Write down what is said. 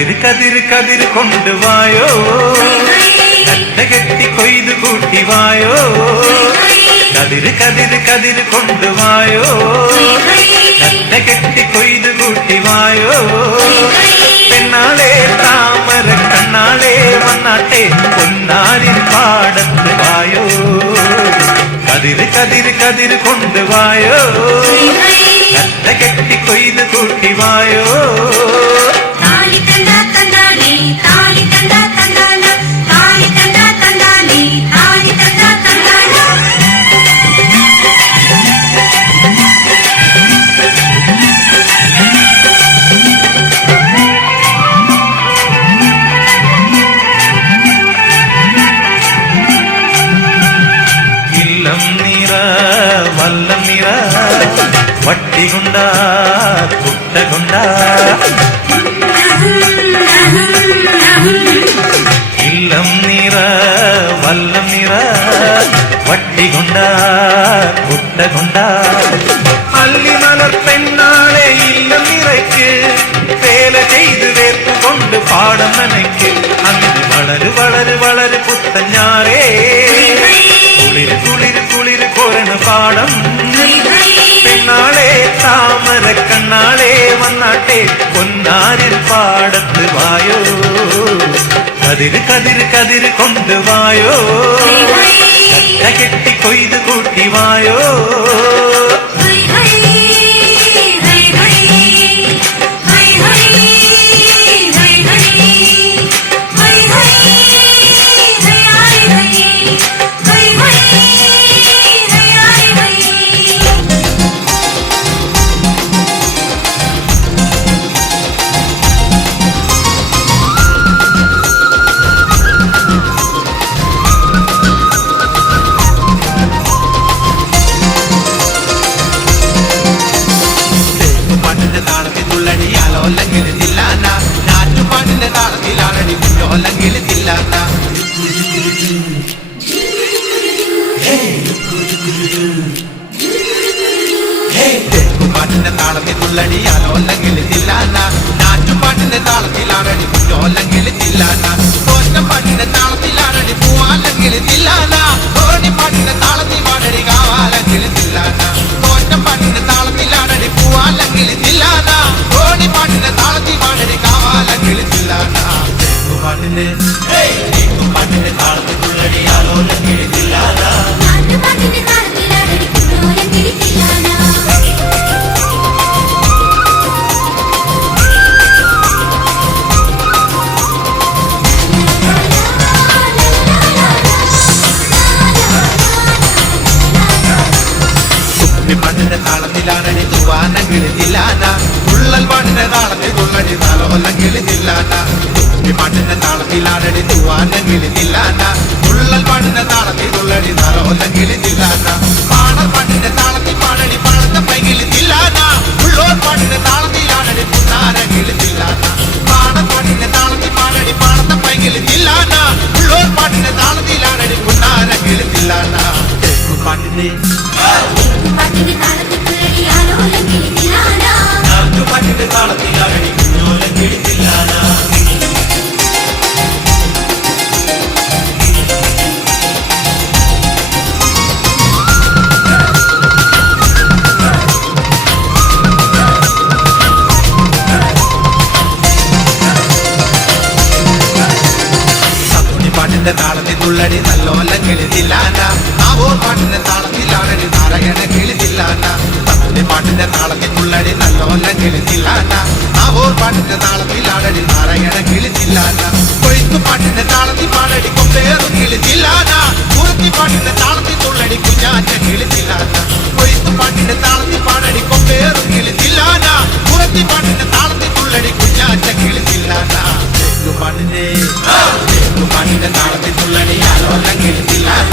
കതിര് കതിര് കതിര് കൊണ്ടുവായോ, കട്ട കെട്ടി കൊയ്തു കൂട്ടിവായോ. കതിര് കതിര് കതിര് കൊണ്ടുവായോ, കട്ട കെട്ടി കൊയ്തു കൂട്ടിവായോ. പെണ്ണാളെ താമര കണ്ണാളെ വന്നാട്ടെ പൊന്നാരിൻ പാടത്ത് വായോ. കതിര് കതിര് കതിര് കൊണ്ടുവായോ, കട്ട കെട്ടി കൊയ്തു കൂട്ടിവായോ. വല്ലം നിറ വട്ടി കൊണ്ട കുട്ട കൊണ്ട ഇല്ലം നിറ വല്ലം നിറ വട്ടി കൊണ്ട കുട്ട കൊണ്ട. അല്ലി മലർ പെണ്ണാളെ ഇല്ലം നിറയ്ക്ക് വേല ചെയ്ത് വേർപ്പ് കൊണ്ട് പാടം നനയ്ക്ക്. അങ്ങനെ വളര് വളര് വളര് പുത്തഞ്ഞാറേ കുളിര് കുളിര് കുളിര് കൊരണ പാടം. പെണ്ണാളെ താമര കണ്ണാളെ വന്നാട്ടെ പൊന്നാരിൻ പാടത്ത് വായോ. കതിര് കതിര് കതിര് കൊണ്ടുവായോ, കട്ട കെട്ടി കൊയ്ത് കൂട്ടിവായോ. താളത്തിൽ തുള്ളടിയാലോ അല്ലെങ്കിൽ തില്ലാന, നാറ്റുപാട്ടിന്റെ താളത്തിലാണടി കുഞ്ഞോല്ലെങ്കിൽ തില്ലാന. തോറ്റപ്പാട്ടിന്റെ താളത്തിലാണടി പൂവാല്ലെങ്കിൽ തില്ലാന, ഓണിപ്പാട്ടിന്റെ താളത്തിൽ പാടടി കാവാലെങ്കിൽ തില്ലാന. തോറ്റപ്പാട്ടിന്റെ താളത്തിലാണടി പൂവാലെങ്കിൽ തില്ലാന, ഓണിപ്പാട്ടിന്റെ താളത്തിൽ പാടടി കാവാലെങ്കിൽ തില്ലാന. പാട്ടിന്റെ താളത്തിൽ തുള്ളടിയാലോ അല്ലെങ്കിൽ തില്ലാന. പാട്ടിന്റെ താളത്തിലാണടി തൂവാനെങ്കിൽ തില്ലാന, തുള്ളൽ പാട്ടിന്റെ താളത്തിൽ തുള്ളടി താലോല്ലെങ്കിൽ തില്ലാന. പാട്ടിന്റെ താളത്തിലാണടി തൂവാനെങ്കിൽ തില്ലാന, തുള്ളൽ പാട്ടിന്റെ താളത്തിൽ തുള്ളടി താലോല്ലെങ്കിൽ തില്ലാന. പാടൽ പാട്ടിന്റെ താളത്തിൽ പാടടി പാടത്തെ പൈകിൽ തില്ലാന, ഉള്ളോർ പാട്ടിന്റെ താളത്തിലാണടി പുന്നാരെങ്കിൽ തില്ലാന. പാടൽ പാട്ടിന്റെ താളത്തിൽ പാടടി പാടത്തെ പൈകിൽ തില്ലാന, ഉള്ളോർ പാട്ടിന്റെ താളത്തിലാണടി പുന്നാരെങ്കിൽ തില്ലാന. പാട്ടിന്റെ പാട്ടിന്റെ താളത്തിലാണടി കുഞ്ഞോലെങ്കിൽ തില്ലാന. പാട്ടിന്റെ താളത്തിൽ തുള്ളടി നല്ലോല്ലെങ്കിൽ തില്ലാന, ആവോർ പാട്ടിന്റെ താളത്തിലാണടി നാരായണ കിളി തില്ലാന. പാട്ടിന്റെ താളത്തിൽ തുള്ളടി നല്ലോല്ലെങ്കിൽ തില്ലാന, ആവോർ പാട്ടിന്റെ താളത്തിലാണടി നാരായണ കിളി തില്ലാന. കൊയ്ത്തു പാട്ടിന്റെ താളത്തിൽ പാടടി കൊമ്പേറു കിളി തില്ലാന, കുറുത്തി പാട്ടിന്റെ താളത്തിൽ തുള്ളടി കുഞ്ഞാറ്റ കിളി തില്ലാന. കൊയ്ത്തു പാട്ടിന്റെ താളത്തിൽ പാടടി കൊമ്പേറു കിളി തില്ലാന, കുറുത്തി പാട്ടിന്റെ താളത്തിൽ തുള്ളടി കുഞ്ഞാറ്റ കിളി തില്ലാന. പാട്ടിന്റെ താളത്തിൽ തുള്ളടി ആലോല്ലെങ്കിൽ തില്ലാന.